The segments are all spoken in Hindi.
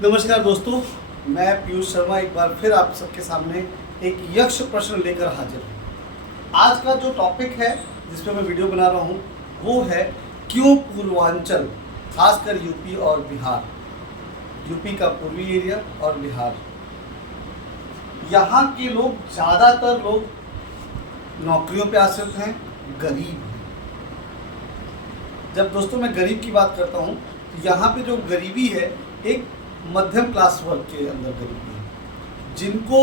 नमस्कार दोस्तों, मैं पीयूष शर्मा एक बार फिर आप सबके सामने एक यक्ष प्रश्न लेकर हाजिर हूँ। आज का जो टॉपिक है जिस पे मैं वीडियो बना रहा हूँ वो है क्यों पूर्वांचल, खासकर यूपी और बिहार, यूपी का पूर्वी एरिया और बिहार, यहाँ के लोग ज़्यादातर लोग नौकरियों पे आश्रित हैं, गरीब हैं। जब दोस्तों मैं गरीब की बात करता हूँ तो यहाँ पे जो गरीबी है एक मध्यम क्लास वर्ग के अंदर गरीबी है, जिनको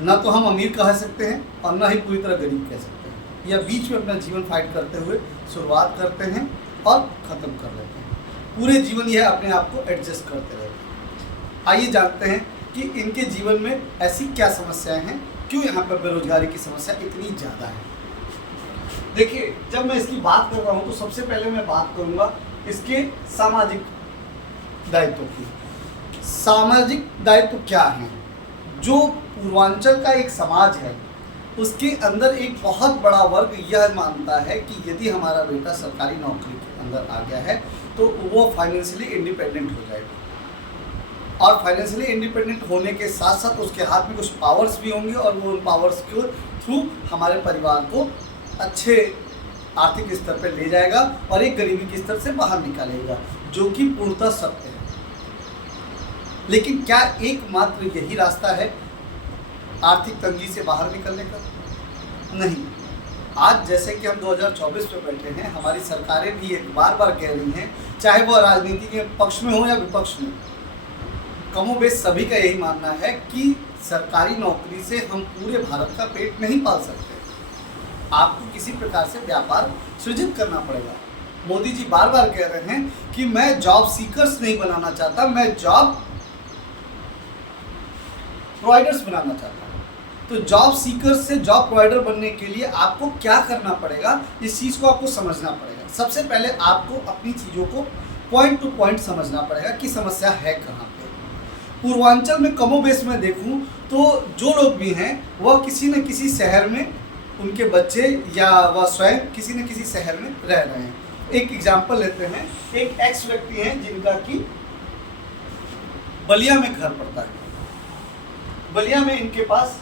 न तो हम अमीर कह सकते हैं और न ही पूरी तरह गरीब कह सकते हैं, या बीच में अपना जीवन फाइट करते हुए शुरुआत करते हैं और ख़त्म कर लेते हैं। पूरे जीवन यह अपने आप को एडजस्ट करते रहते हैं। आइए जानते हैं कि इनके जीवन में ऐसी क्या समस्याएं हैं, क्यों यहाँ पर बेरोजगारी की समस्या इतनी ज़्यादा है। देखिए, जब मैं इसकी बात कर रहा हूँ तो सबसे पहले मैं बात करूँगा इसके सामाजिक दायित्व की। सामाजिक दायित्व क्या है? जो पूर्वांचल का एक समाज है उसके अंदर एक बहुत बड़ा वर्ग यह मानता है कि यदि हमारा बेटा सरकारी नौकरी के अंदर आ गया है तो वो फाइनेंशियली इंडिपेंडेंट हो जाएगा, और फाइनेंशियली इंडिपेंडेंट होने के साथ साथ उसके हाथ में कुछ पावर्स भी होंगे और वो उन पावर्स के थ्रू हमारे परिवार को अच्छे आर्थिक स्तर पर ले जाएगा और एक गरीबी के स्तर से बाहर निकालेगा, जो कि पूर्णतः सत्य है। लेकिन क्या एकमात्र यही रास्ता है आर्थिक तंगी से बाहर निकलने का? नहीं। आज जैसे कि हम 2024 में बैठे हैं, हमारी सरकारें भी एक बार बार कह रही हैं, चाहे वह राजनीति के पक्ष में हो या विपक्ष में, कमोबेश सभी का यही मानना है कि सरकारी नौकरी से हम पूरे भारत का पेट नहीं पाल सकते, आपको किसी प्रकार से व्यापार सृजित करना पड़ेगा। मोदी जी बार बार कह रहे हैं कि मैं जॉब सीकर्स नहीं बनाना चाहता, मैं जॉब प्रोवाइडर्स बनाना चाहता हूँ। तो जॉब सीकर्स से जॉब प्रोवाइडर बनने के लिए आपको क्या करना पड़ेगा, इस चीज़ को आपको समझना पड़ेगा। सबसे पहले आपको अपनी चीज़ों को पॉइंट टू पॉइंट समझना पड़ेगा कि समस्या है कहाँ पे। पूर्वांचल में कमोबेश में देखूँ तो जो लोग भी हैं वह किसी न किसी शहर में, उनके बच्चे या वह स्वयं किसी न किसी शहर में रह रहे हैं। एक एग्जाम्पल लेते हैं, एक एक्स व्यक्ति हैं जिनका कि बलिया में घर पड़ता है। बलिया में इनके पास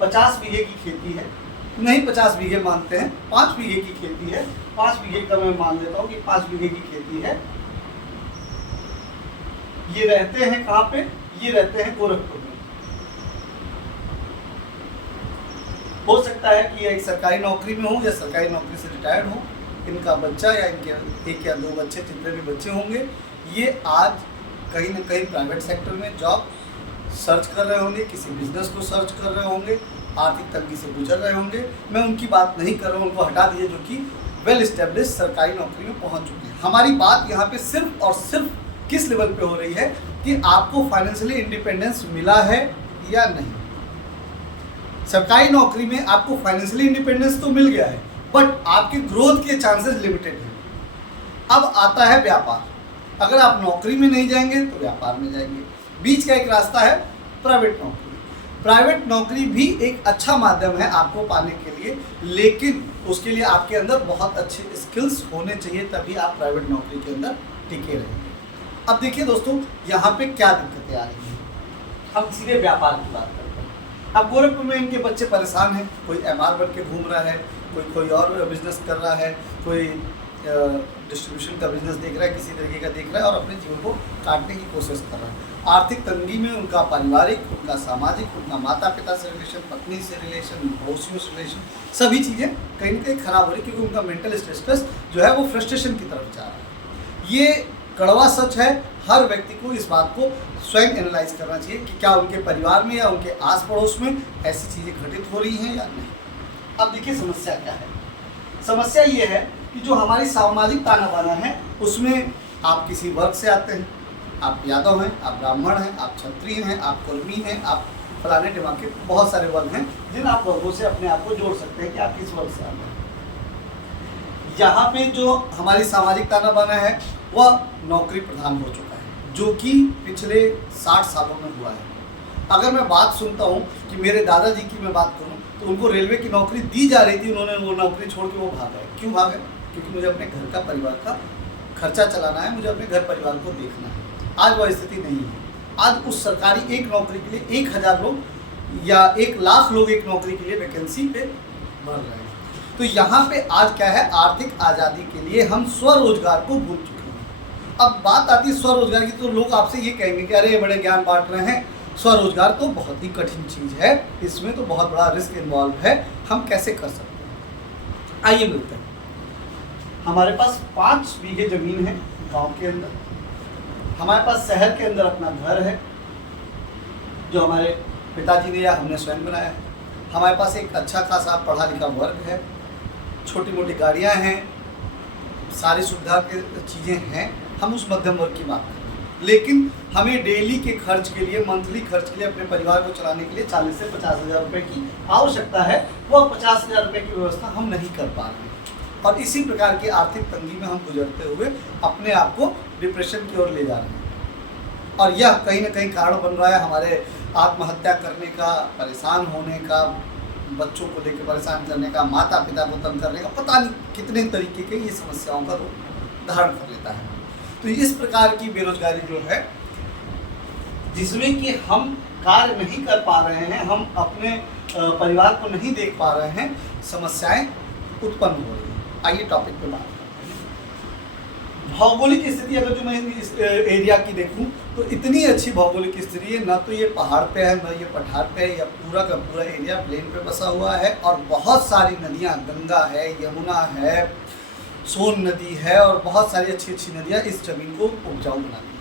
50 बीघे की खेती है, नहीं 50 बीघे मानते हैं, 5 बीघे की खेती है। 5 बीघे का मैं मान लेता हूँ कि 5 बीघे की खेती है। ये रहते हैं कहाँ पे? ये रहते हैं गोरखपुर में। हो सकता है कि एक सरकारी नौकरी में हो या सरकारी नौकरी से रिटायर्ड हो, इनका बच्चा या इनके एक या दो बच्चे, जितने भी बच्चे होंगे, ये आज कहीं ना कहीं प्राइवेट सेक्टर में जॉब सर्च कर रहे होंगे, किसी बिजनेस को सर्च कर रहे होंगे, आर्थिक तंगी से गुजर रहे होंगे। मैं उनकी बात नहीं कर रहा हूँ, उनको हटा दीजिए, जो कि वेल इस्टेब्लिश सरकारी नौकरी में पहुँच चुके हैं। हमारी बात यहाँ पे सिर्फ और सिर्फ किस लेवल पे हो रही है कि आपको फाइनेंशियली इंडिपेंडेंस मिला है या नहीं। सरकारी नौकरी में आपको फाइनेंशियली इंडिपेंडेंस तो मिल गया है, बट आपके ग्रोथ के चांसेस लिमिटेड हैं। अब आता है व्यापार। अगर आप नौकरी में नहीं जाएंगे तो व्यापार में जाएंगे। बीच का एक रास्ता है प्राइवेट नौकरी। प्राइवेट नौकरी भी एक अच्छा माध्यम है आपको पाने के लिए, लेकिन उसके लिए आपके अंदर बहुत अच्छे स्किल्स होने चाहिए, तभी आप प्राइवेट नौकरी के अंदर टिके रहेंगे। अब देखिए दोस्तों, यहाँ पे क्या दिक्कतें आ रही हैं। हम सीधे व्यापार की बात करते हैं। अब गोरखपुर में इनके बच्चे परेशान हैं, कोई एमआर बन के घूम रहा है, कोई और बिजनेस कर रहा है, कोई डिस्ट्रीब्यूशन का बिजनेस देख रहा है, किसी तरीके का देख रहा है और अपने जीवन को काटने की कोशिश कर रहा है। आर्थिक तंगी में उनका पारिवारिक, उनका सामाजिक, उनका माता पिता से रिलेशन, पत्नी से रिलेशन, पड़ोसियों से रिलेशन, सभी चीज़ें कहीं ना कहीं खराब हो रही है, क्योंकि उनका मेंटल स्ट्रेस जो है वो फ्रस्ट्रेशन की तरफ जा रहा है। ये कड़वा सच है। हर व्यक्ति को इस बात को स्वयं एनालाइज करना चाहिए कि क्या उनके परिवार में या उनके आस पड़ोस में ऐसी चीज़ें घटित हो रही हैं या नहीं। अब देखिए समस्या क्या है। समस्या ये है कि जो हमारी सामाजिक ताना बाना है उसमें आप किसी वर्ग से आते हैं, आप यादव हैं, आप ब्राह्मण हैं, आप क्षत्रिय हैं, आप कुर्मी हैं, आप फलाने दिमाग के बहुत सारे वर्ग हैं जिन आप वर्गों से अपने आप को जोड़ सकते हैं कि आप किस वर्ग से आते हैं। यहाँ पे जो हमारी सामाजिक ताना बाना है वह नौकरी प्रधान हो चुका है, जो कि पिछले 60 सालों में हुआ है। अगर मैं बात सुनता हूँ कि मेरे दादाजी की मैं बात करूँ तो उनको रेलवे की नौकरी दी जा रही थी, उन्होंने वो नौकरी छोड़ के वो भाग गए। क्यों भागे? क्योंकि मुझे अपने घर का परिवार का खर्चा चलाना है, मुझे अपने घर परिवार को देखना है। आज वह स्थिति नहीं है। आज उस सरकारी एक नौकरी के लिए 1000 लोग या 1,00,000 लोग एक नौकरी के लिए वैकेंसी पे भर रहे हैं। तो यहाँ पे आज क्या है, आर्थिक आज़ादी के लिए हम स्वरोजगार को भूल चुके हैं। अब बात आती है स्वरोजगार की, तो लोग आपसे ये कहेंगे कि अरे बड़े ज्ञान बांट रहे हैं, स्वरोजगार तो बहुत ही कठिन चीज़ है, इसमें तो बहुत बड़ा रिस्क इन्वॉल्व है, हम कैसे कर सकते हैं। आइए मिलते हैं। हमारे पास 5 बीघे ज़मीन है गांव के अंदर, हमारे पास शहर के अंदर अपना घर है जो हमारे पिताजी ने या हमने स्वयं बनाया है, हमारे पास एक अच्छा खासा पढ़ा लिखा वर्ग है, छोटी मोटी गाड़ियां हैं, सारी सुविधा के चीज़ें हैं, हम उस मध्यम वर्ग की बात कर रहे हैं। लेकिन हमें डेली के खर्च के लिए, मंथली खर्च के लिए, अपने परिवार को चलाने के लिए 40 से 50,000 रुपये की आवश्यकता है। वह 50,000 रुपये की व्यवस्था हम नहीं कर पा रहे हैं और इसी प्रकार की आर्थिक तंगी में हम गुजरते हुए अपने आप को डिप्रेशन की ओर ले जा रहे हैं। और यह कहीं ना कहीं कारण बन रहा है हमारे आत्महत्या करने का, परेशान होने का, बच्चों को लेकर परेशान करने का, माता पिता को तंग करने का, पता नहीं कितने तरीके के ये समस्याओं का रूप धारण कर लेता है। तो इस प्रकार की बेरोजगारी जो है, जिसमें कि हम कार्य नहीं कर पा रहे हैं, हम अपने परिवार को नहीं देख पा रहे हैं, समस्याएं उत्पन्न हो रही हैं। आइए टॉपिक पे बात करते हैं। भौगोलिक स्थिति अगर जो मैं इस एरिया की देखूं तो इतनी अच्छी भौगोलिक स्थिति है, ना तो ये पहाड़ पे है, ना ये पठार पे है, या पूरा का पूरा एरिया प्लेन पे बसा हुआ है और बहुत सारी नदियां, गंगा है, यमुना है, सोन नदी है और बहुत सारी अच्छी अच्छी नदियां इस जमीन को उपजाऊ बनाती हैं।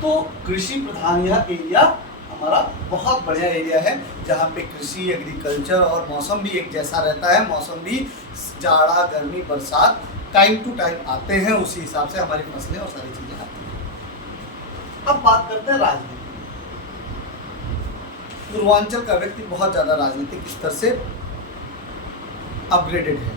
तो कृषि प्रधान यह एरिया हमारा बहुत बढ़िया एरिया है, जहाँ पे कृषि, एग्रीकल्चर और मौसम भी एक जैसा रहता है। मौसम भी जाड़ा, गर्मी, बरसात टाइम टू टाइम आते हैं, उसी हिसाब से हमारी फसलें और सारी चीज़ें आती हैं। अब बात करते हैं राजनीति। पूर्वांचल का व्यक्ति बहुत ज़्यादा राजनीतिक स्तर से अपग्रेडेड है।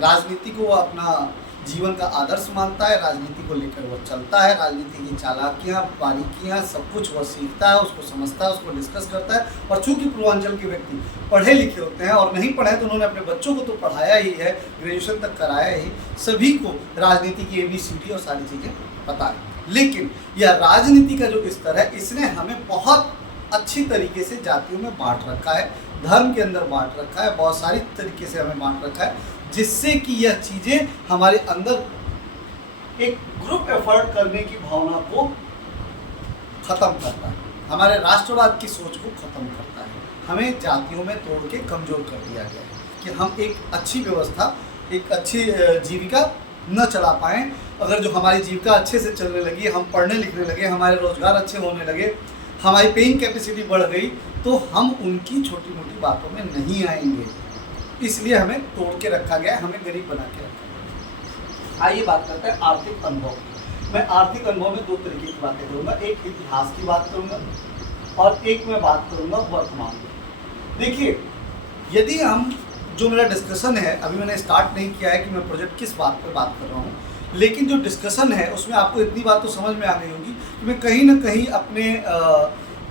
राजनीति को वो अपना जीवन का आदर्श मानता है, राजनीति को लेकर वो चलता है, राजनीति की चालाकियाँ, बारीकियाँ सब कुछ वह सीखता है, उसको समझता है, उसको डिस्कस करता है। और चूंकि पूर्वांचल के व्यक्ति पढ़े लिखे होते हैं, और नहीं पढ़े तो उन्होंने अपने बच्चों को तो पढ़ाया ही है, ग्रेजुएशन तक कराया ही, सभी को राजनीति की ABCD और सारी चीज़ें पता है। लेकिन यह राजनीति का जो स्तर है, इसने हमें बहुत अच्छी तरीके से जातियों में बांट रखा है, धर्म के अंदर बांट रखा है, बहुत सारी तरीके से हमें बांट रखा है, जिससे कि यह चीज़ें हमारे अंदर एक ग्रुप एफर्ट करने की भावना को ख़त्म करता है, हमारे राष्ट्रवाद की सोच को ख़त्म करता है। हमें जातियों में तोड़ के कमज़ोर कर दिया गया है कि हम एक अच्छी व्यवस्था, एक अच्छी जीविका न चला पाएँ। अगर जो हमारी जीविका अच्छे से चलने लगी, हम पढ़ने लिखने लगे, हमारे रोज़गार अच्छे होने लगे, हमारी पेइंग कैपेसिटी बढ़ गई, तो हम उनकी छोटी मोटी बातों में नहीं आएंगे। इसलिए हमें तोड़ के रखा गया है, हमें गरीब बना के रखा गया। आइए बात करते हैं आर्थिक अनुभव। मैं आर्थिक अनुभव में 2 तरीके की बातें करूँगा, एक इतिहास की बात करूँगा और एक मैं बात करूँगा वर्तमान में। देखिए, यदि हम, जो मेरा डिस्कशन है, अभी मैंने स्टार्ट नहीं किया है कि मैं प्रोजेक्ट किस बात पर बात कर रहा हूँ, लेकिन जो डिस्कशन है उसमें आपको इतनी बात तो समझ में आ गई होगी कि मैं कहीं ना कहीं अपने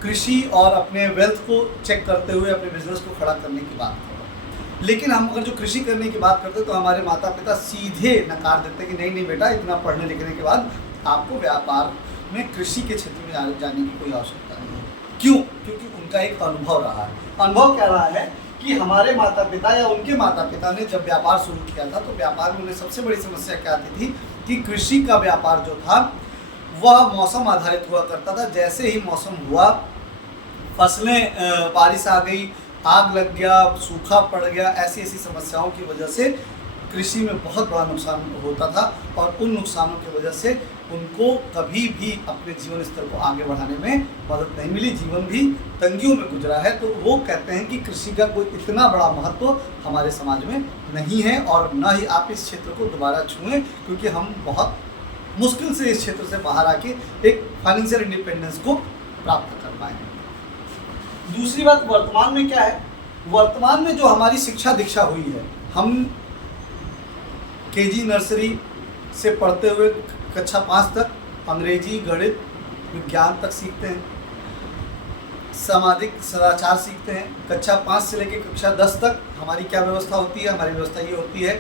कृषि और अपने वेल्थ को चेक करते हुए अपने बिजनेस को खड़ा करने की बात कर रहा हूँ। लेकिन हम अगर जो कृषि करने की बात करते हैं तो हमारे माता पिता सीधे नकार देते हैं कि नहीं नहीं बेटा, इतना पढ़ने लिखने के बाद आपको व्यापार में, कृषि के क्षेत्र में जाने की कोई आवश्यकता नहीं है। क्यों? क्योंकि उनका एक अनुभव रहा है। अनुभव क्या रहा है कि हमारे माता पिता या उनके माता पिता ने जब व्यापार शुरू किया था तो व्यापार में उन्हें सबसे बड़ी समस्या क्या आती थी कि कृषि का व्यापार जो था वह मौसम आधारित हुआ करता था। जैसे ही मौसम हुआ, फसलें, बारिश आ गई, आग लग गया, सूखा पड़ गया, ऐसी ऐसी समस्याओं की वजह से कृषि में बहुत बड़ा नुकसान होता था और उन नुकसानों की वजह से उनको कभी भी अपने जीवन स्तर को आगे बढ़ाने में मदद नहीं मिली, जीवन भी तंगियों में गुजरा है। तो वो कहते हैं कि कृषि का कोई इतना बड़ा महत्व हमारे समाज में नहीं है और न ही आप इस क्षेत्र को दोबारा छुएं, क्योंकि हम बहुत मुश्किल से इस क्षेत्र से बाहर आके एक फाइनेंशियल इंडिपेंडेंस को प्राप्त कर पाएंगे। दूसरी बात, वर्तमान में क्या है? वर्तमान में जो हमारी शिक्षा दीक्षा हुई है, हम KG नर्सरी से पढ़ते हुए कक्षा 5 तक अंग्रेजी, गणित, विज्ञान तक सीखते हैं, सामाजिक सदाचार सीखते हैं। कक्षा 5 से लेकर कक्षा 10 तक हमारी क्या व्यवस्था होती है? हमारी व्यवस्था ये होती है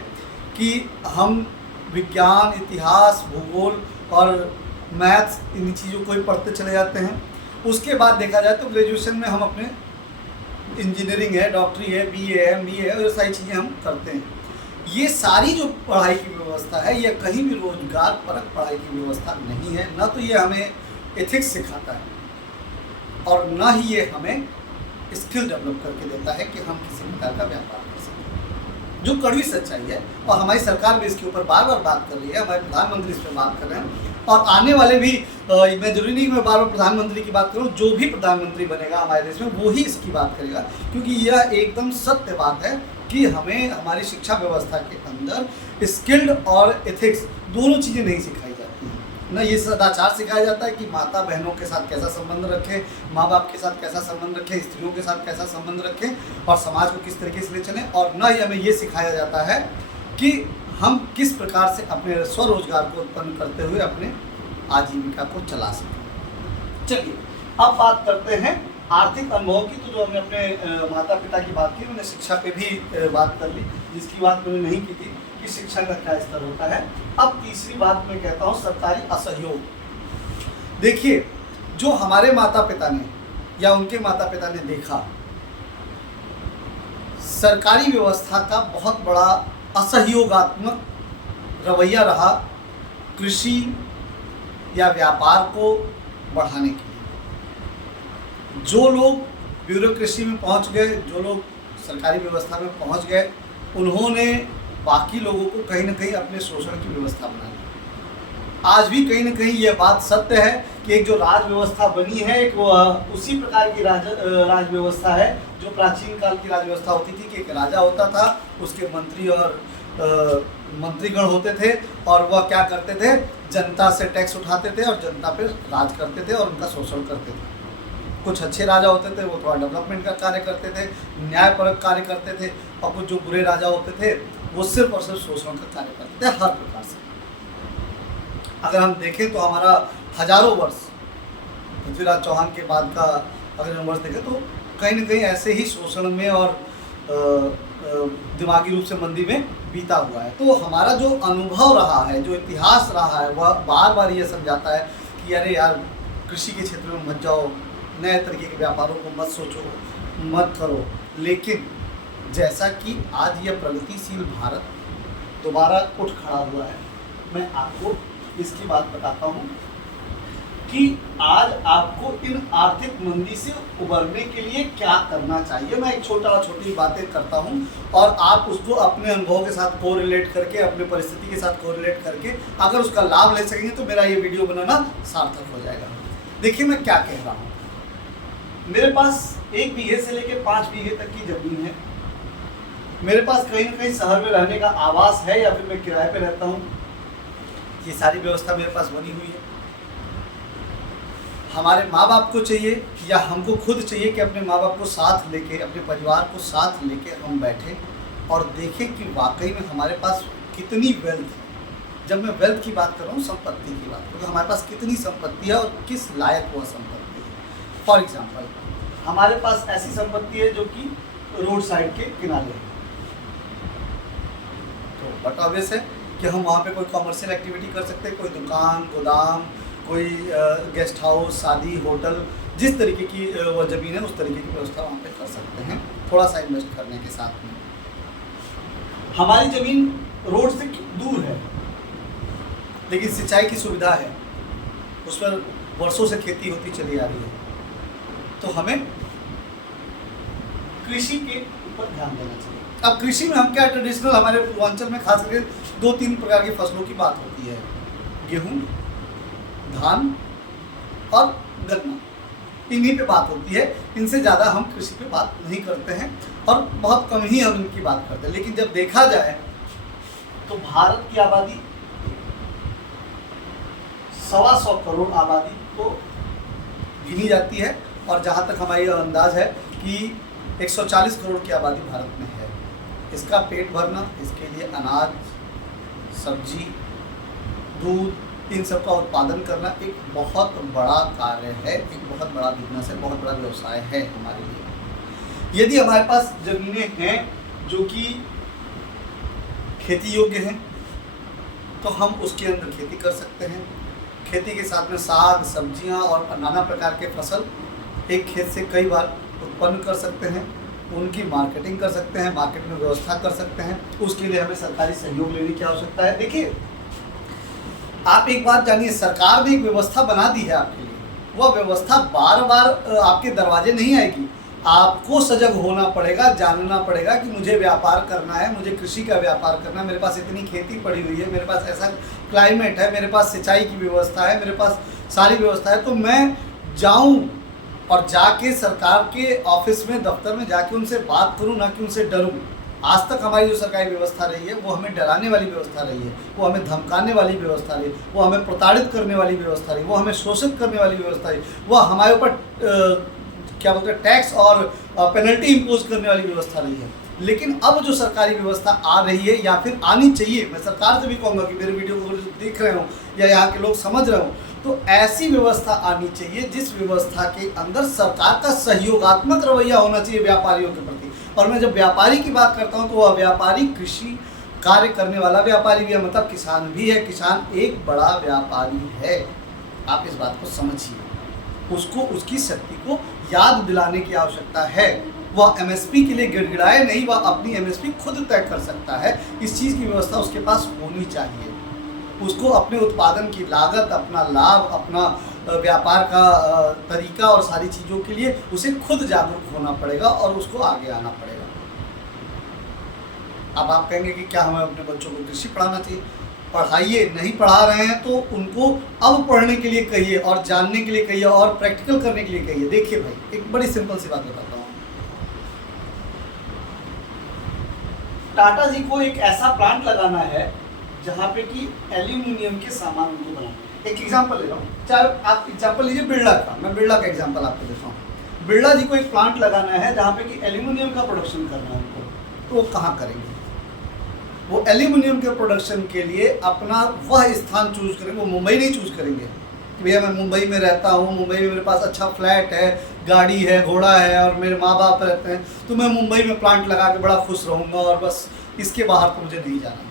कि हम विज्ञान, इतिहास, भूगोल और मैथ्स, इन चीज़ों को ही पढ़ते चले जाते हैं। उसके बाद देखा जाए तो ग्रेजुएशन में हम अपने इंजीनियरिंग है, डॉक्टरी है, BA है, MBA है, और ये सारी चीज़ें हम करते हैं। ये सारी जो पढ़ाई की व्यवस्था है, ये कहीं भी रोजगार परक पढ़ाई की व्यवस्था नहीं है। न तो ये हमें एथिक्स सिखाता है और न ही ये हमें स्किल डेवलप करके देता है कि हम किसी प्रकार का व्यापार कर सकते हैं, जो कड़वी सच्चाई है। और हमारी सरकार भी इसके ऊपर बार बार बात कर रही है, हमारे प्रधानमंत्री इस पर बात कर रहे हैं, और आने वाले भी मैं जरूरी नहीं कि मैं बार बार प्रधानमंत्री की बात करूं, जो भी प्रधानमंत्री बनेगा हमारे देश में वो ही इसकी बात करेगा, क्योंकि यह एकदम सत्य बात है कि हमें हमारी शिक्षा व्यवस्था के अंदर स्किल्ड और एथिक्स दोनों चीज़ें नहीं सिखाई जाती हैं। न ये सदाचार सिखाया जाता है कि माता बहनों के साथ कैसा संबंध रखें, माँ बाप के साथ कैसा संबंध रखें, स्त्रियों के साथ कैसा संबंध रखें और समाज को किस तरीके से ले चलें, और न ही हमें ये सिखाया जाता है कि हम किस प्रकार से अपने स्वरोजगार को उत्पन्न करते हुए अपने आजीविका को चला सकें। चलिए अब बात करते हैं आर्थिक अनुभव की। तो जो हमने अपने माता पिता की बात की, मैंने शिक्षा पे भी बात कर ली, जिसकी बात मैंने नहीं की थी कि शिक्षा का क्या स्तर होता है। अब तीसरी बात मैं कहता हूँ सरकारी असहयोग। देखिए, जो हमारे माता पिता ने या उनके माता पिता ने देखा, सरकारी व्यवस्था का बहुत बड़ा असहयोगात्मक रवैया रहा कृषि या व्यापार को बढ़ाने के लिए। जो लोग ब्यूरोक्रेसी में पहुंच गए, जो लोग सरकारी व्यवस्था में पहुंच गए, उन्होंने बाकी लोगों को कहीं ना कहीं अपने शोषण की व्यवस्था बना ली। आज भी कहीं ना कहीं यह बात सत्य है कि एक जो राज व्यवस्था बनी है, एक वो उसी प्रकार की राज व्यवस्था है जो प्राचीन काल की राज व्यवस्था होती थी कि एक राजा होता था, उसके मंत्री और मंत्रीगण होते थे, और वह क्या करते थे, जनता से टैक्स उठाते थे और जनता पर राज करते थे और उनका शोषण करते थे। कुछ अच्छे राजा होते थे, वो थोड़ा डेवलपमेंट का कार्य करते थे, न्यायपरक कार्य करते थे, और कुछ जो बुरे राजा होते थे वो सिर्फ और सिर्फ शोषण का कार्य करते थे हर प्रकार से। अगर हम देखें तो हमारा हजारों वर्ष पृथ्वीराज चौहान के बाद का अगर हम वर्ष देखें तो कहीं ना कहीं ऐसे ही शोषण में और दिमागी रूप से मंदी में बीता हुआ है। तो हमारा जो अनुभव रहा है, जो इतिहास रहा है, वह बार बार ये समझाता है कि अरे यार, कृषि के क्षेत्र में मत जाओ, नए तरीके के व्यापारों को मत सोचो, मत करो। लेकिन जैसा कि आज यह प्रगतिशील भारत दोबारा उठ खड़ा हुआ है, मैं आपको इसकी बात बताता हूँ कि आज आपको इन आर्थिक मंदी से उबरने के लिए क्या करना चाहिए। मैं एक छोटी बातें करता हूँ और आप उसको अपने अनुभव के साथ कोरिलेट करके, अपने परिस्थिति के साथ कोरिलेट करके अगर उसका लाभ ले सकेंगे तो मेरा ये वीडियो बनाना सार्थक हो जाएगा। देखिए मैं क्या कह रहा हूँ। मेरे पास 1 बीघे से लेकर 5 बीघे तक की जमीन है। मेरे पास कहीं ना कहीं शहर में रहने का आवास है या फिर मैं किराए पे रहता हूँ। ये सारी व्यवस्था मेरे पास बनी हुई है। हमारे माँ बाप को चाहिए या हमको खुद चाहिए कि अपने माँ बाप को साथ लेके, अपने परिवार को साथ लेके हम बैठे और देखें कि वाकई में हमारे पास कितनी वेल्थ है। जब मैं वेल्थ की बात कर रहा हूँ, संपत्ति की बात कर रहा हूँ, हमारे पास कितनी संपत्ति है और किस लायक वह संपत्ति है। फॉर एग्जाम्पल, हमारे पास ऐसी संपत्ति है जो कि रोड साइड के किनारे है, तो बट ऑब्वियस है कि हम वहाँ पे कोई कॉमर्शियल एक्टिविटी कर सकते हैं, कोई दुकान, गोदाम, कोई गेस्ट हाउस, शादी, होटल, जिस तरीके की वह ज़मीन है उस तरीके की व्यवस्था वहाँ पे कर सकते हैं, थोड़ा सा इन्वेस्ट करने के साथ में। हमारी ज़मीन रोड से दूर है लेकिन सिंचाई की सुविधा है, उस पर वर्षों से खेती होती चली आ रही है, तो हमें कृषि के ऊपर ध्यान देना चाहिए। अब कृषि में हम क्या, ट्रेडिशनल हमारे पूर्वांचल में खास करके 2-3 प्रकार की फसलों की बात होती है, गेहूँ, धान और गन्ना, इन्हीं पे बात होती है। इनसे ज़्यादा हम कृषि पे बात नहीं करते हैं और बहुत कम ही हम इनकी बात करते हैं। लेकिन जब देखा जाए तो भारत की आबादी 125 करोड़ आबादी को गिनी जाती है और जहाँ तक हमारी अंदाज है कि 140 करोड़ की आबादी भारत में है। इसका पेट भरना, इसके लिए अनाज, सब्जी, दूध, इन सब का उत्पादन करना एक बहुत बड़ा कार्य है, एक बहुत बड़ा बिजनेस है, बहुत बड़ा व्यवसाय है हमारे लिए। यदि हमारे पास ज़मीनें हैं जो कि खेती योग्य हैं तो हम उसके अंदर खेती कर सकते हैं। खेती के साथ में साग, सब्जियां और नाना प्रकार के फसल एक खेत से कई बार उत्पन्न कर सकते हैं, उनकी मार्केटिंग कर सकते हैं, मार्केट में व्यवस्था कर सकते हैं। उसके लिए हमें सरकारी सहयोग लेने की आवश्यकता है। देखिए, आप एक बात जानिए, सरकार ने एक व्यवस्था बना दी है आपके लिए, वह व्यवस्था बार बार आपके दरवाजे नहीं आएगी। आपको सजग होना पड़ेगा, जानना पड़ेगा कि मुझे व्यापार करना है, मुझे कृषि का व्यापार करना है, मेरे पास इतनी खेती पड़ी हुई है, मेरे पास ऐसा क्लाइमेट है, मेरे पास सिंचाई की व्यवस्था है, मेरे पास सारी व्यवस्था है, तो मैं जाऊं और जाके सरकार के ऑफिस में, दफ्तर में जाके उनसे बात करूं, ना कि उनसे डरूं। आज तक हमारी जो सरकारी व्यवस्था रही है वो हमें डराने वाली व्यवस्था रही है, वो हमें धमकाने वाली व्यवस्था रही, वो हमें प्रताड़ित करने वाली व्यवस्था रही, वो हमें शोषित करने वाली व्यवस्था रही, वो हमारे ऊपर क्या बोलते हैं टैक्स और पेनल्टी इम्पोज करने वाली व्यवस्था रही है। लेकिन अब जो सरकारी व्यवस्था आ रही है या फिर आनी चाहिए, मैं सरकार से भी कहूँगा कि मेरे वीडियो को देख रहे हो या यहाँ के लोग समझ रहे हो, तो ऐसी व्यवस्था आनी चाहिए जिस व्यवस्था के अंदर सरकार का सहयोगात्मक रवैया होना चाहिए व्यापारियों के प्रति। और मैं जब व्यापारी की बात करता हूँ तो वह व्यापारी कृषि कार्य करने वाला व्यापारी भी है, मतलब किसान भी है। किसान एक बड़ा व्यापारी है, आप इस बात को समझिए। उसको उसकी शक्ति को याद दिलाने की आवश्यकता है। वह एमएसपी के लिए गिड़गिड़ाए नहीं, वह अपनी एमएसपी खुद तय कर सकता है। इस चीज़ की व्यवस्था उसके पास होनी चाहिए। उसको अपने उत्पादन की लागत, अपना लाभ, अपना व्यापार का तरीका और सारी चीज़ों के लिए उसे खुद जागरूक होना पड़ेगा और उसको आगे आना पड़ेगा। अब आप कहेंगे कि क्या हमें अपने बच्चों को कृषि पढ़ाना चाहिए? पढ़ाइए, नहीं पढ़ा रहे हैं तो उनको अब पढ़ने के लिए कहिए और जानने के लिए कहिए और प्रैक्टिकल करने के लिए कहिए। देखिए भाई, एक बड़ी सिंपल सी बात बताता हूँ। टाटा जी को एक ऐसा प्लांट लगाना है जहाँ पे कि एल्यूमिनियम के सामान उनको बनाना। एक एग्जांपल ले रहा हूँ, चाहे आप एग्जांपल लीजिए बिरला का, मैं बिरला का एग्जांपल आपको देता हूँ। बिरला जी को एक प्लांट लगाना है जहाँ पे कि एल्यूमिनियम का प्रोडक्शन करना है उनको, तो वो कहाँ करेंगे? वो एल्यूमिनियम के प्रोडक्शन के लिए अपना वह स्थान चूज करेंगे। वो मुंबई नहीं चूज करेंगे कि भैया मैं मुंबई में रहता हूँ, मुंबई में मेरे पास अच्छा फ्लैट है, गाड़ी है, घोड़ा है और मेरे माँ बाप रहते हैं, तो मैं मुंबई में प्लांट लगा के बड़ा खुश रहूँगा और बस इसके बाहर तो मुझे नहीं जाना।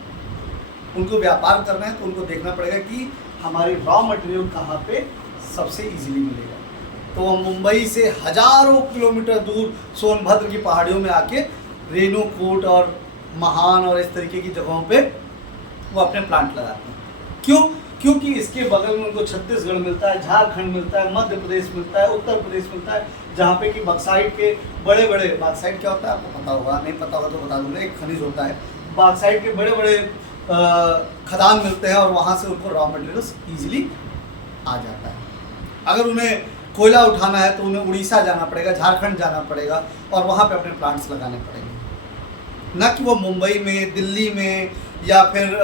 उनको व्यापार करना है तो उनको देखना पड़ेगा कि हमारी रॉ मटेरियल कहाँ पे सबसे इजीली मिलेगा। तो वो मुंबई से हजारों किलोमीटर दूर सोनभद्र की पहाड़ियों में आके रेणुकूट और महान और इस तरीके की जगहों पे वो अपने प्लांट लगाते हैं। क्यों? क्योंकि इसके बगल में उनको छत्तीसगढ़ मिलता है, झारखंड मिलता है, मध्य प्रदेश मिलता है, उत्तर प्रदेश मिलता है, जहाँ पे कि बॉक्साइट के बड़े बड़े, बॉक्साइट क्या होता है आपको पता होगा, नहीं पता होगा तो बता दूंगा, एक खनिज होता है। बॉक्साइट के बड़े बड़े खदान मिलते हैं और वहाँ से उनको रॉ मटेरियल्स ईजिली आ जाता है। अगर उन्हें कोयला उठाना है तो उन्हें उड़ीसा जाना पड़ेगा, झारखंड जाना पड़ेगा और वहाँ पे अपने प्लांट्स लगाने पड़ेंगे, ना कि वो मुंबई में, दिल्ली में या फिर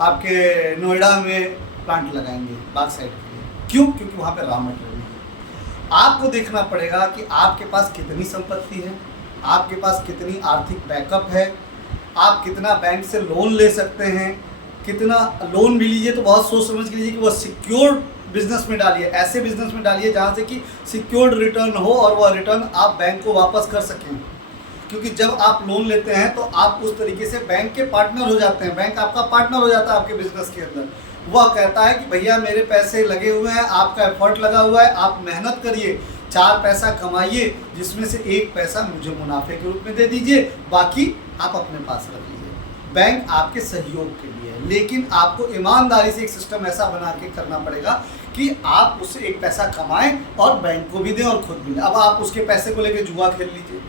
आपके नोएडा में प्लांट लगाएंगे बॉक्साइट के लिए। क्यों? क्योंकि वहाँ पे रॉ मटेरियल है। आपको देखना पड़ेगा कि आपके पास कितनी संपत्ति है, आपके पास कितनी आर्थिक बैकअप है, आप कितना बैंक से लोन ले सकते हैं, कितना लोन भी लीजिए तो बहुत सोच समझ के लीजिए कि वह सिक्योर्ड बिजनेस में डालिए, ऐसे बिजनेस में डालिए जहाँ से कि सिक्योर्ड रिटर्न हो और वह रिटर्न आप बैंक को वापस कर सकें। क्योंकि जब आप लोन लेते हैं तो आप उस तरीके से बैंक के पार्टनर हो जाते हैं, बैंक आपका पार्टनर हो जाता है आपके बिजनेस के अंदर। वह कहता है कि भैया मेरे पैसे लगे हुए हैं, आपका एफर्ट लगा हुआ है, आप मेहनत करिए, 4 पैसा कमाइए, जिसमें से 1 पैसा मुझे मुनाफे के रूप में दे दीजिए, बाकी आप अपने पास रख लीजिए। बैंक आपके सहयोग के लिए है, लेकिन आपको ईमानदारी से एक सिस्टम ऐसा बना के करना पड़ेगा कि आप उससे 1 पैसा कमाएं और बैंक को भी दें और खुद भी लें। अब आप उसके पैसे को लेकर जुआ खेल लीजिए,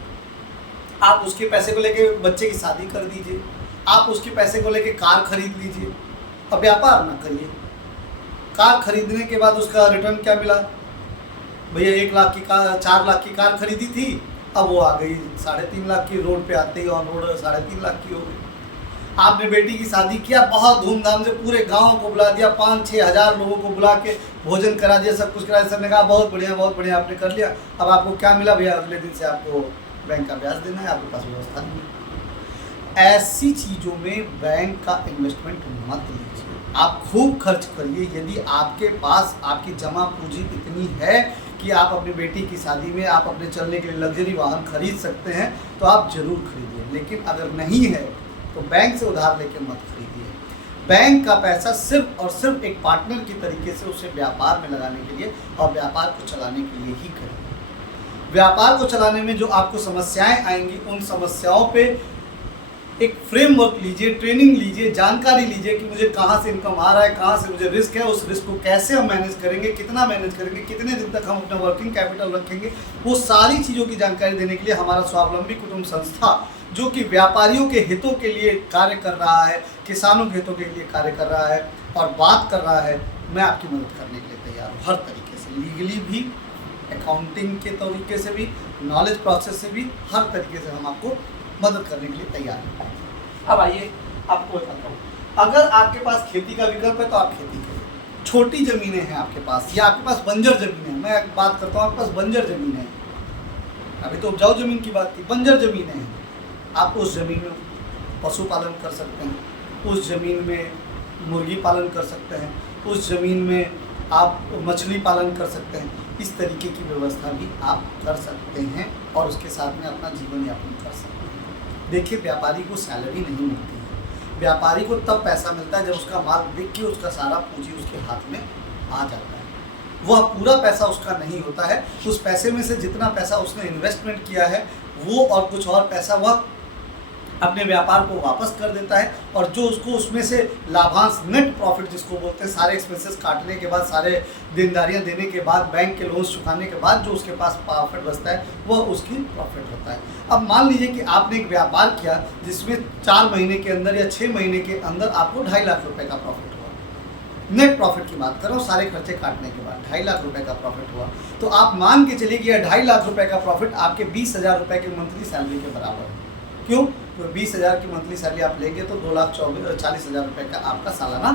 आप उसके पैसे को लेके बच्चे की शादी कर दीजिए, आप उसके पैसे को लेके कार खरीद लीजिए। अब व्यापार ना करिए। कार खरीदने के बाद उसका रिटर्न क्या मिला? भैया 1 लाख की कार, 4 लाख की कार खरीदी थी, अब वो आ गई 3.5 लाख की, रोड पे आते ही ऑन रोड 3.5 लाख की हो गई। आपने बेटी की शादी किया, बहुत धूमधाम से पूरे गांव को बुला दिया, 5-6 हज़ार लोगों को बुला के भोजन करा दिया, सब कुछ करा दिया। सबने कहा बहुत बढ़िया आपने कर लिया। अब आपको क्या मिला भैया? अगले दिन से आपको बैंक का ब्याज देना है, आपके पास व्यवस्था नहीं है। ऐसी चीज़ों में बैंक का इन्वेस्टमेंट मत लीजिए, आप खूब खर्च करिए। यदि आपके पास आपकी जमा पूंजी इतनी है कि आप अपनी बेटी की शादी में आप अपने चलने के लिए लग्जरी वाहन खरीद सकते हैं तो आप जरूर खरीदिए, लेकिन अगर नहीं है तो बैंक से उधार लेके मत खरीदिए। बैंक का पैसा सिर्फ और सिर्फ एक पार्टनर की तरीके से उसे व्यापार में लगाने के लिए और व्यापार को चलाने के लिए ही करें। व्यापार को चलाने में जो आपको समस्याएं आएंगी, उन समस्याओं पे एक फ्रेमवर्क लीजिए, ट्रेनिंग लीजिए, जानकारी लीजिए कि मुझे कहाँ से इनकम आ रहा है, कहाँ से मुझे रिस्क है, उस रिस्क को कैसे हम मैनेज करेंगे, कितना मैनेज करेंगे, कितने दिन तक हम अपना वर्किंग कैपिटल रखेंगे। वो सारी चीज़ों की जानकारी देने के लिए हमारा स्वावलंबी कुटुंब संस्था, जो कि व्यापारियों के हितों के लिए कार्य कर रहा है, किसानों के हितों के लिए कार्य कर रहा है और बात कर रहा है, मैं आपकी मदद करने के लिए तैयार हूँ, हर तरीके से, लीगली भी, अकाउंटिंग के तरीके से भी, नॉलेज प्रोसेस से भी, हर तरीके से हम आपको मदद करने के लिए तैयार हैं। अब आइए आपको बताता हूँ, अगर आपके पास खेती का विकल्प है तो आप खेती करें। छोटी ज़मीनें हैं आपके पास या आपके पास बंजर ज़मीन है, मैं बात करता हूँ आपके पास बंजर ज़मीन है, अभी तो उपजाऊ ज़मीन की बात की, बंजर ज़मीनें हैं, आप उस ज़मीन में पशुपालन कर सकते हैं, उस ज़मीन में मुर्गी पालन कर सकते हैं, उस ज़मीन में आप मछली पालन कर सकते हैं। इस तरीके की व्यवस्था भी आप कर सकते हैं और उसके साथ में अपना जीवन यापन कर सकते हैं। देखिए, व्यापारी को सैलरी नहीं मिलती है, व्यापारी को तब पैसा मिलता है जब उसका माल बिक के उसका सारा पूंजी उसके हाथ में आ जाता है। वह पूरा पैसा उसका नहीं होता है, उस पैसे में से जितना पैसा उसने इन्वेस्टमेंट किया है वो और कुछ और पैसा वह अपने व्यापार को वापस कर देता है, और जो उसको उसमें से लाभांश, नेट प्रॉफिट जिसको बोलते हैं, सारे एक्सपेंसेस काटने के बाद, सारे देनदारियां देने के बाद, बैंक के लोन्स चुकाने के बाद जो उसके पास प्रॉफिट बचता है वह उसकी प्रॉफिट होता है। अब मान लीजिए कि आपने एक व्यापार किया जिसमें 4 महीने के अंदर या 6 महीने के अंदर आपको 2.5 लाख रुपये का प्रॉफिट हुआ। नेट प्रॉफिट की बात कर रहा हूँ, सारे खर्चे काटने के बाद 2.5 लाख रुपये का प्रॉफिट हुआ। तो आप मान के चलिए कि 2.5 लाख रुपये का प्रॉफिट आपके 20,000 रुपये के मंथली सैलरी के बराबर है। क्यों? तो 20,000 की मंथली सैलरी आप लेंगे तो 2,40,000 रुपये का आपका सालाना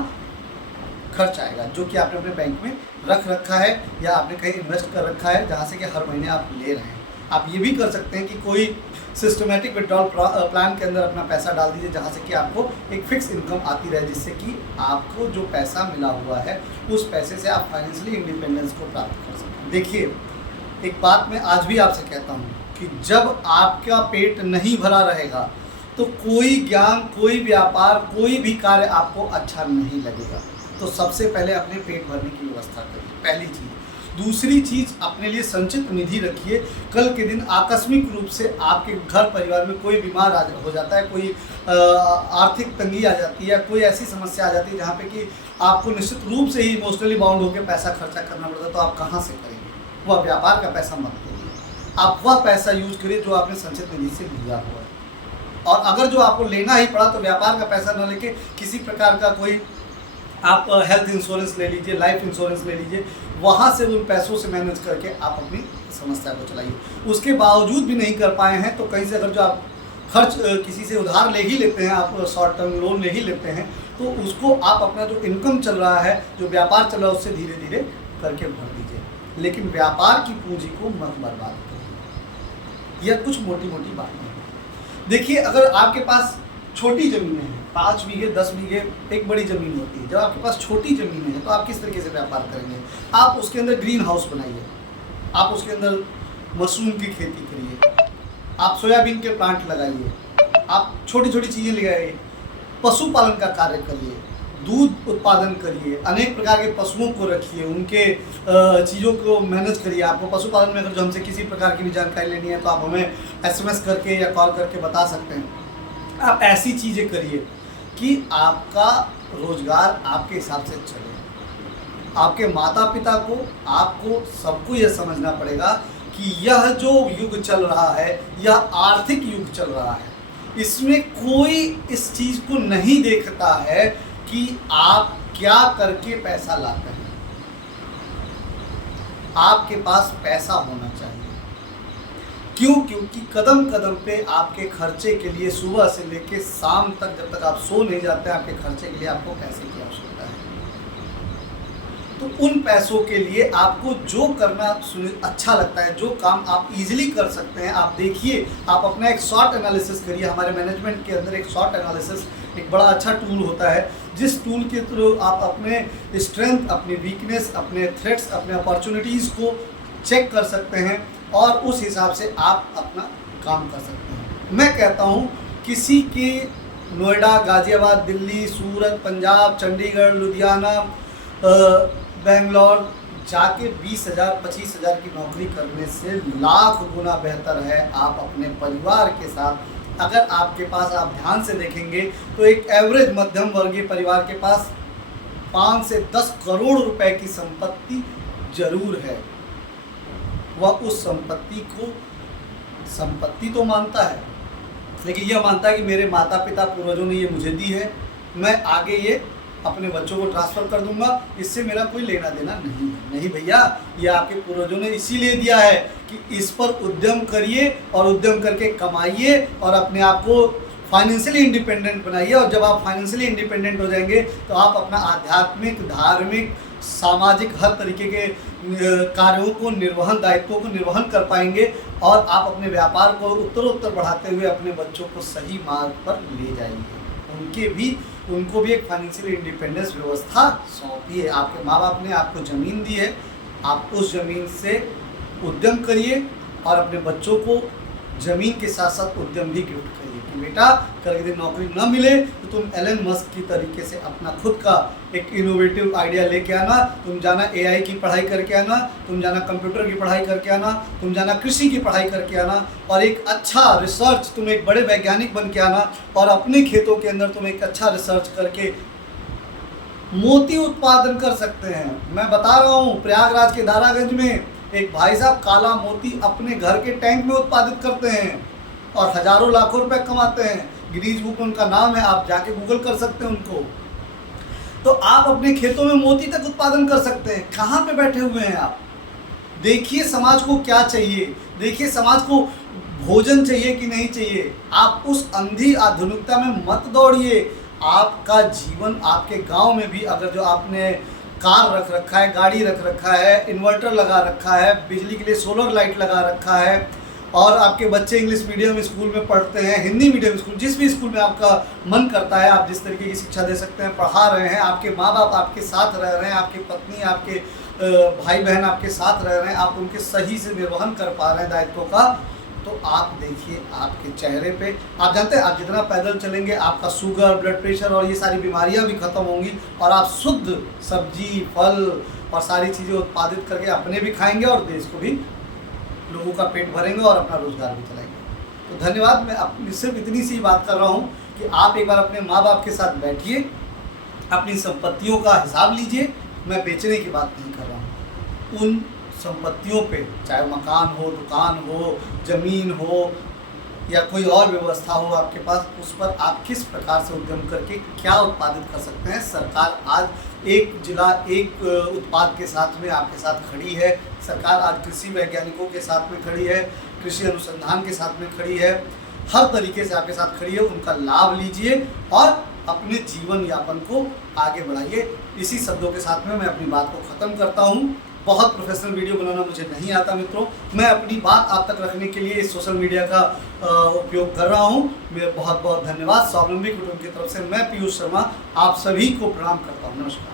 खर्च आएगा, जो कि आपने अपने बैंक में रख रखा है या आपने कहीं इन्वेस्ट कर रखा है, जहाँ से कि हर महीने आप ले रहे हैं। आप ये भी कर सकते हैं कि कोई सिस्टमेटिक विड्रॉल प्लान के अंदर अपना पैसा डाल दीजिए, जहाँ से कि आपको एक फिक्स इनकम आती रहे, जिससे कि आपको जो पैसा मिला हुआ है उस पैसे से आप फाइनेंशियली इंडिपेंडेंस को प्राप्त कर सकें। देखिए, एक बात मैं आज भी आपसे कहता हूँ कि जब आपका पेट नहीं भरा रहेगा तो कोई ज्ञान, कोई व्यापार, कोई भी कार्य आपको अच्छा नहीं लगेगा। तो सबसे पहले अपने पेट भरने की व्यवस्था करिए, पहली चीज़। दूसरी चीज़, अपने लिए संचित निधि रखिए। कल के दिन आकस्मिक रूप से आपके घर परिवार में कोई बीमार हो जाता है, कोई आर्थिक तंगी आ जाती है, कोई ऐसी समस्या आ जाती है जहाँ पे कि आपको निश्चित रूप से ही इमोशनली बाउंड होकर पैसा खर्चा करना पड़ता है, तो आप कहाँ से करेंगे? वह व्यापार का पैसा मत करिए, आप वह पैसा यूज करिए जो आपने संचित निधि से लिया हुआ है। और अगर जो आपको लेना ही पड़ा तो व्यापार का पैसा न लेके किसी प्रकार का कोई आप हेल्थ इंश्योरेंस ले लीजिए, लाइफ इंश्योरेंस ले लीजिए, वहाँ से उन पैसों से मैनेज करके आप अपनी समस्या को चलाइए। उसके बावजूद भी नहीं कर पाए हैं तो कहीं से अगर जो आप खर्च किसी से उधार ले ही लेते हैं, आप शॉर्ट टर्म लोन ले ही लेते हैं, तो उसको आप अपना जो इनकम चल रहा है, जो व्यापार चल रहा है, उससे धीरे धीरे करके भर दीजिए। लेकिन व्यापार की पूंजी को मत बर्बाद करिए। यह कुछ मोटी मोटी बातें हैं। देखिए, अगर आपके पास छोटी ज़मीनें हैं, 5 बीघे 10 बीघे एक बड़ी ज़मीन होती है, जब आपके पास छोटी ज़मीनें हैं तो आप किस तरीके से व्यापार करेंगे? आप उसके अंदर ग्रीन हाउस बनाइए, आप उसके अंदर मशरूम की खेती करिए, आप सोयाबीन के प्लांट लगाइए, आप छोटी छोटी चीज़ें लगाइए, पशुपालन का कार्य करिए, दूध उत्पादन करिए, अनेक प्रकार के पशुओं को रखिए, उनके चीज़ों को मैनेज करिए। आपको पशुपालन में अगर जो हमसे किसी प्रकार की भी जानकारी लेनी है तो आप हमें SMS करके या कॉल करके बता सकते हैं। आप ऐसी चीज़ें करिए कि आपका रोजगार आपके हिसाब से चले। आपके माता पिता को, आपको, सबको यह समझना पड़ेगा कि यह जो युग चल रहा है, यह आर्थिक युग चल रहा है, इसमें कोई इस चीज़ को नहीं देखता है कि आप क्या करके पैसा लाते हैं। आपके पास पैसा होना चाहिए। क्यों? क्योंकि कदम कदम पे आपके खर्चे के लिए, सुबह से लेकर शाम तक, जब तक आप सो नहीं जाते, आपके खर्चे के लिए आपको पैसे की आवश्यकता है। तो उन पैसों के लिए आपको जो करना अच्छा लगता है, जो काम आप इजीली कर सकते हैं, आप देखिए, आप अपना एक शॉर्ट एनालिसिस करिए। हमारे मैनेजमेंट के अंदर एक शॉर्ट एनालिसिस एक बड़ा अच्छा टूल होता है, जिस टूल के थ्रू आप अपने स्ट्रेंथ, अपनी वीकनेस, अपने थ्रेट्स, अपने अपॉर्चुनिटीज़ को चेक कर सकते हैं और उस हिसाब से आप अपना काम कर सकते हैं। मैं कहता हूँ, किसी के नोएडा, गाजियाबाद, दिल्ली, सूरत, पंजाब, चंडीगढ़, लुधियाना, बेंगलोर जाके 20,000 25,000 की नौकरी करने से लाख गुना बेहतर है आप अपने परिवार के साथ, अगर आपके पास, आप ध्यान से देखेंगे तो एक एवरेज मध्यम वर्गीय परिवार के पास 5 से 10 करोड़ रुपए की संपत्ति जरूर है। वह उस संपत्ति तो मानता है, लेकिन यह मानता है कि मेरे माता पिता पूर्वजों ने ये मुझे दी है, मैं आगे ये अपने बच्चों को ट्रांसफ़र कर दूंगा, इससे मेरा कोई लेना देना नहीं है। नहीं भैया, ये आपके पूर्वजों ने इसीलिए दिया है कि इस पर उद्यम करिए और उद्यम करके कमाइए और अपने आप को फाइनेंशियली इंडिपेंडेंट बनाइए। और जब आप फाइनेंशियली इंडिपेंडेंट हो जाएंगे तो आप अपना आध्यात्मिक, धार्मिक, सामाजिक हर तरीके के कार्यों को निर्वहन, दायित्वों को निर्वहन कर पाएंगे और आप अपने व्यापार को उत्तरोत्तर बढ़ाते हुए अपने बच्चों को सही मार्ग पर ले जाएंगे। उनको भी एक फाइनेंशियल इंडिपेंडेंस व्यवस्था सौंपिए। आपके माँ बाप ने आपको ज़मीन दी है, आप उस ज़मीन से उद्यम करिए और अपने बच्चों को ज़मीन के साथ साथ उद्यम भी गिफ्ट करिए कि बेटा कल यदि नौकरी न मिले तो तुम एलन मस्क की तरीके से अपना खुद का एक इनोवेटिव आइडिया लेके आना, तुम जाना AI की पढ़ाई करके आना, तुम जाना कंप्यूटर की पढ़ाई करके आना, तुम जाना कृषि की पढ़ाई करके आना और एक अच्छा रिसर्च, तुम एक बड़े वैज्ञानिक बन के आना और अपने खेतों के अंदर तुम एक अच्छा रिसर्च करके मोती उत्पादन कर सकते हैं। मैं बता रहा हूँ, प्रयागराज के दारागंज में एक भाई साहब काला मोती अपने घर के टैंक में उत्पादित करते हैं और हजारों लाखों रुपए कमाते हैं। गिनीज बुक में उनका नाम है, आप जाके गूगल कर सकते हैं उनको। तो आप अपने खेतों में मोती तक उत्पादन कर सकते हैं। कहाँ पे बैठे हुए हैं आप? देखिए समाज को क्या चाहिए, देखिए समाज को भोजन चाहिए कि नहीं चाहिए। आप उस अंधी आधुनिकता में मत दौड़िए। आपका जीवन, आपके गांव में भी अगर जो आपने कार रख रखा है, गाड़ी रख रखा है, इन्वर्टर लगा रखा है, बिजली के लिए सोलर लाइट लगा रखा है और आपके बच्चे इंग्लिश मीडियम स्कूल में पढ़ते हैं, हिंदी मीडियम स्कूल, जिस भी स्कूल में आपका मन करता है, आप जिस तरीके की शिक्षा दे सकते हैं पढ़ा रहे हैं, आपके माँ बाप आपके साथ रह रहे हैं, आपकी पत्नी, आपके भाई बहन आपके साथ रह रहे हैं, आप उनके सही से निर्वहन कर पा रहे हैं दायित्वों का, तो आप देखिए आपके चेहरे पे, आप जानते हैं आप जितना पैदल चलेंगे आपका शुगर, ब्लड प्रेशर और ये सारी बीमारियां भी खत्म होंगी और आप शुद्ध सब्जी, फल और सारी चीज़ें उत्पादित करके अपने भी खाएंगे और देश को भी, लोगों का पेट भरेंगे और अपना रोजगार भी चलाएंगे। तो धन्यवाद। मैं सिर्फ इतनी सी बात कर रहा हूँ कि आप एक बार अपने माँ बाप के साथ बैठिए, अपनी संपत्तियों का हिसाब लीजिए। मैं बेचने की बात नहीं कर रहा हूँ। उन संपत्तियों पे, चाहे मकान हो, दुकान हो, ज़मीन हो या कोई और व्यवस्था हो आपके पास, उस पर आप किस प्रकार से उद्यम करके क्या उत्पादित कर सकते हैं। सरकार आज एक जिला एक उत्पाद के साथ में आपके साथ खड़ी है। सरकार आज कृषि वैज्ञानिकों के साथ में खड़ी है, कृषि अनुसंधान के साथ में खड़ी है, हर तरीके से आपके साथ खड़ी है। उनका लाभ लीजिए और अपने जीवन यापन को आगे बढ़ाइए। इसी शब्दों के साथ में मैं अपनी बात को ख़त्म करता हूँ। बहुत प्रोफेशनल वीडियो बनाना मुझे नहीं आता मित्रों, मैं अपनी बात आप तक रखने के लिए इस सोशल मीडिया का उपयोग कर रहा हूँ। मेरा बहुत बहुत धन्यवाद। स्वावलंबी कुटुंब की तरफ से मैं पीयूष शर्मा आप सभी को प्रणाम करता हूँ। नमस्कार।